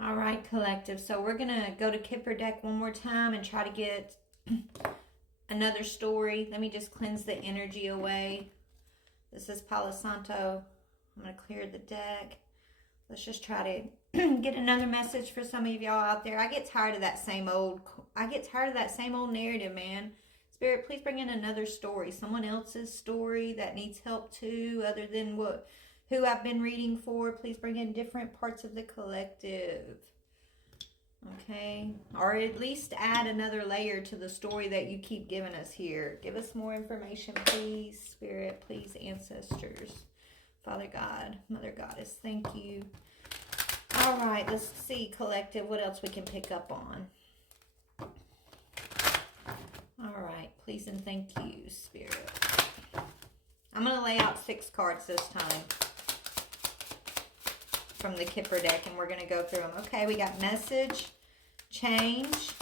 All right, collective. So we're going to go to Kipper deck one more time and try to get another story. Let me just cleanse the energy away. This is Palo Santo. I'm going to clear the deck. Let's just try to get another message for some of y'all out there. I get tired of that same old narrative, man. Spirit, please bring in another story. Someone else's story that needs help too, other than who I've been reading for. Please bring in different parts of the collective. Okay. Or at least add another layer to the story that you keep giving us here. Give us more information, please. Spirit, please, ancestors. Father God, Mother Goddess, thank you. All right, let's see, collective, what else we can pick up on. All right, please and thank you, Spirit. I'm going to lay out 6 cards this time from the Kipper deck, and we're going to go through them. Okay, we got message, change,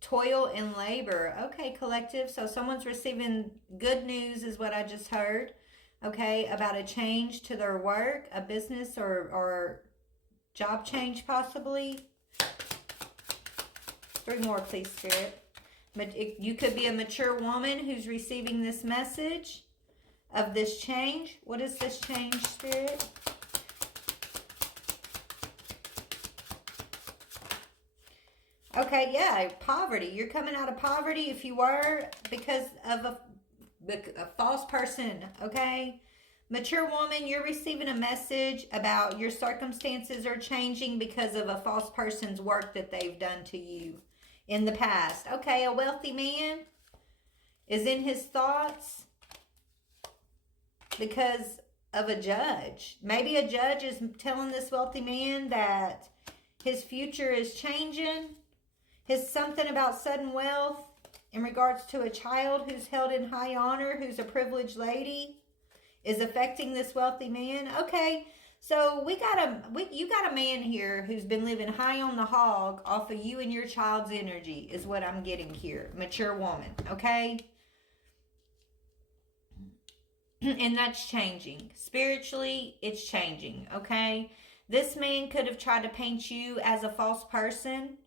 toil and labor. Okay, collective, so someone's receiving good news is what I just heard. Okay, about a change to their work, a business or job change possibly. 3 more, please, Spirit. But you could be a mature woman who's receiving this message of this change. What is this change, Spirit? Okay, yeah, poverty. You're coming out of poverty if you were because of a false person, okay? Mature woman, you're receiving a message about your circumstances are changing because of a false person's work that they've done to you in the past. Okay, a wealthy man is in his thoughts because of a judge. Maybe a judge is telling this wealthy man that his future is changing. His something about sudden wealth in regards to a child who's held in high honor, who's a privileged lady, is affecting this wealthy man. Okay, so you got a man here who's been living high on the hog off of you and your child's energy is what I'm getting here. Mature woman, okay? And that's changing. Spiritually, it's changing, okay? This man could have tried to paint you as a false person.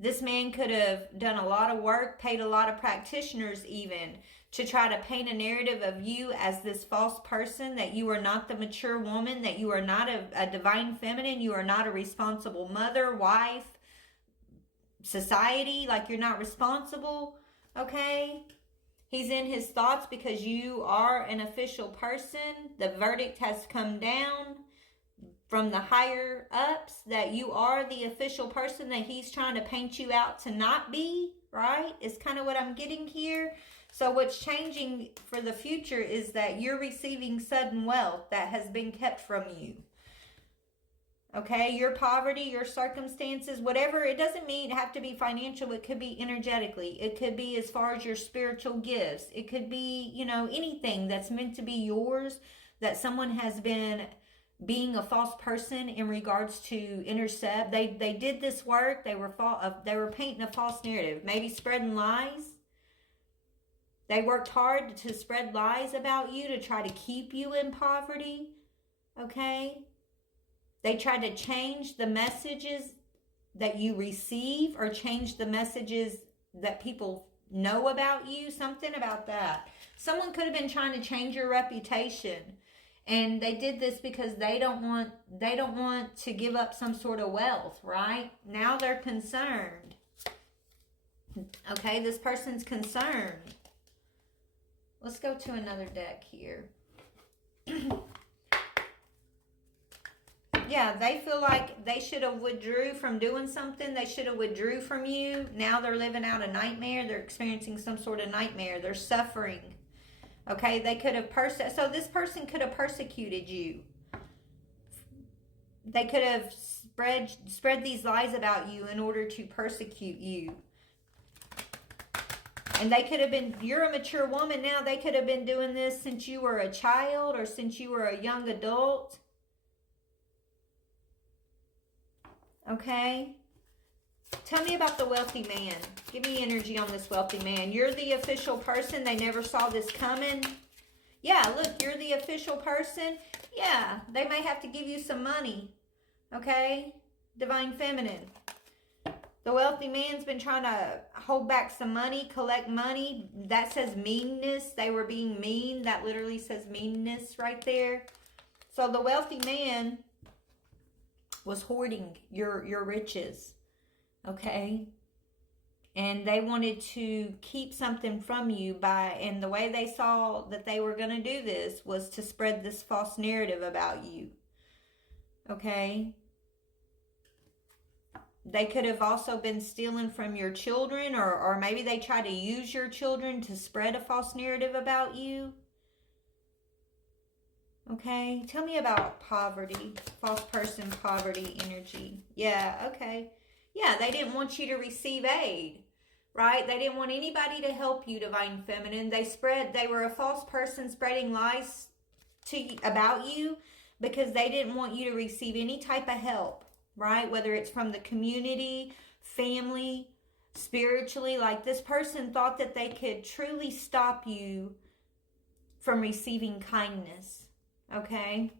This man could have done a lot of work, paid a lot of practitioners even, to try to paint a narrative of you as this false person, that you are not the mature woman, that you are not a divine feminine, you are not a responsible mother, wife, society, like you're not responsible, okay? He's in his thoughts because you are an official person. The verdict has come down from the higher ups that you are the official person that he's trying to paint you out to not be, right? Is kind of what I'm getting here. So what's changing for the future is that you're receiving sudden wealth that has been kept from you. Okay, your poverty, your circumstances, whatever, it doesn't mean have to be financial. It could be energetically. It could be as far as your spiritual gifts. It could be, anything that's meant to be yours that someone has been being a false person in regards to intercept. They did this work. They were painting a false narrative, maybe spreading lies. They worked hard to spread lies about you to try to keep you in poverty. Okay? They tried to change the messages that you receive or change the messages that people know about you. Something about that. Someone could have been trying to change your reputation. And they did this because they don't want to give up some sort of wealth, right? Now they're concerned. Okay, this person's concerned. Let's go to another deck here. Yeah, they feel like they should have withdrew from doing something. They should have withdrew from you. Now they're living out a nightmare. They're experiencing some sort of nightmare. They're suffering. Okay, they could have so this person could have persecuted you. They could have spread these lies about you in order to persecute you. And they could have been, you're a mature woman now, they could have been doing this since you were a child or since you were a young adult. Okay? Tell me about the wealthy man. Give me energy on this wealthy man. You're the official person. They never saw this coming. Yeah, look, you're the official person. Yeah, they may have to give you some money. Okay? Divine Feminine. The wealthy man's been trying to hold back some money, collect money. That says meanness. They were being mean. That literally says meanness right there. So the wealthy man was hoarding your riches. Okay? And they wanted to keep something from you and the way they saw that they were going to do this was to spread this false narrative about you. Okay? They could have also been stealing from your children, or maybe they try to use your children to spread a false narrative about you. Okay, tell me about poverty, false person poverty energy. Yeah, okay. Yeah, they didn't want you to receive aid, right? They didn't want anybody to help you, Divine Feminine. They were a false person spreading lies about you because they didn't want you to receive any type of help. Right? Whether it's from the community, family, spiritually. Like this person thought that they could truly stop you from receiving kindness. Okay?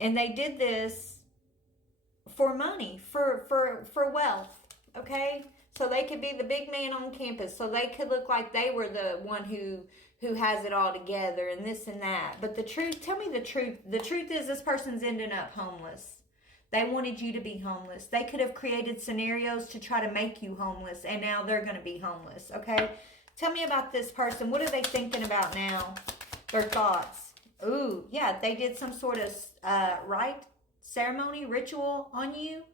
And they did this for money, for wealth. Okay? So they could be the big man on campus. So they could look like they were the one who has it all together and this and that. But the truth, tell me the truth. The truth is this person's ending up homeless. They wanted you to be homeless. They could have created scenarios to try to make you homeless, and now they're going to be homeless, okay? Tell me about this person. What are they thinking about now? Their thoughts. Ooh, yeah, they did some sort of rite, ceremony, ritual on you,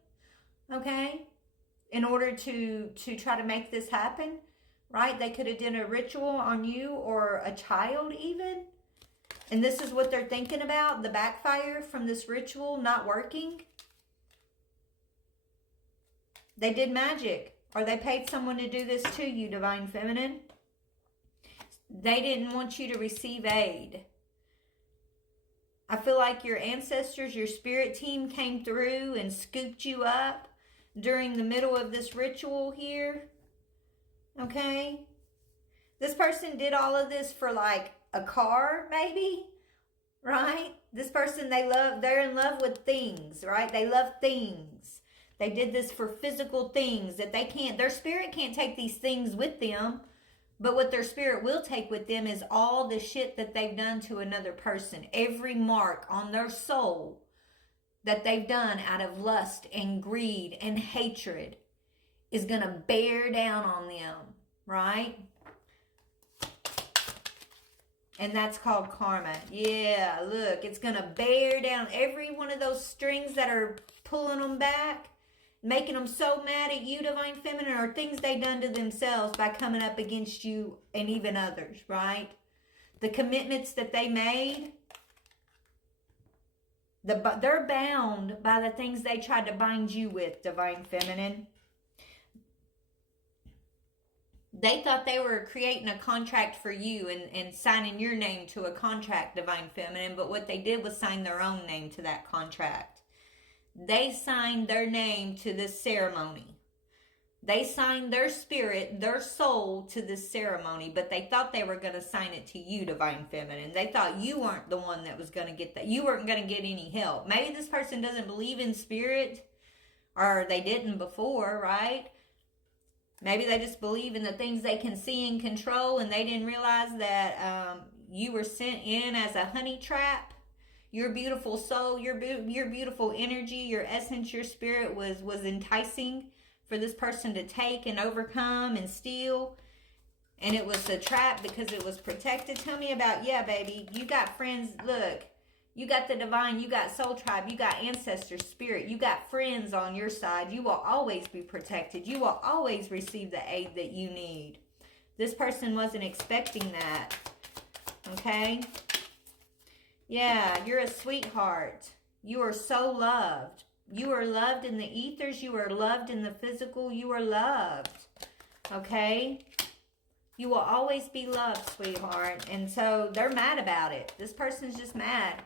okay? In order to try to make this happen. Right? They could have done a ritual on you or a child even. And this is what they're thinking about. The backfire from this ritual not working. They did magic. Or they paid someone to do this to you, Divine Feminine. They didn't want you to receive aid. I feel like your ancestors, your spirit team came through and scooped you up during the middle of this ritual here. Okay, this person did all of this for like a car, maybe, right? This person, they're in love with things, right? They love things. They did this for physical things that their spirit can't take these things with them, but what their spirit will take with them is all the shit that they've done to another person. Every mark on their soul that they've done out of lust and greed and hatred is going to bear down on them, right? And that's called karma. Yeah, look, it's going to bear down every one of those strings that are pulling them back, making them so mad at you, Divine Feminine, or things they done to themselves by coming up against you and even others, right? The commitments that they made, they're bound by the things they tried to bind you with, Divine Feminine. They thought they were creating a contract for you and signing your name to a contract, Divine Feminine, but what they did was sign their own name to that contract. They signed their name to this ceremony. They signed their spirit, their soul to this ceremony, but they thought they were going to sign it to you, Divine Feminine. They thought you weren't the one that was going to get that. You weren't going to get any help. Maybe this person doesn't believe in spirit, or they didn't before, right? Maybe they just believe in the things they can see and control, and they didn't realize that you were sent in as a honey trap. Your beautiful soul, your beautiful energy, your essence, your spirit was enticing for this person to take and overcome and steal. And it was a trap because it was protected. Tell me about, yeah, baby, you got friends. Look, you got the divine, you got soul tribe, you got ancestor spirit, you got friends on your side. You will always be protected. You will always receive the aid that you need. This person wasn't expecting that. Okay? Yeah, you're a sweetheart. You are so loved. You are loved in the ethers. You are loved in the physical. You are loved. Okay? You will always be loved, sweetheart. And so they're mad about it. This person's just mad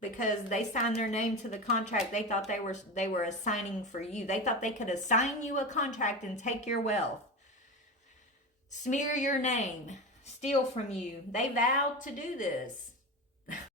because they signed their name to the contract. They thought they were assigning for you. They thought they could assign you a contract and take your wealth, smear your name, steal from you. They vowed to do this.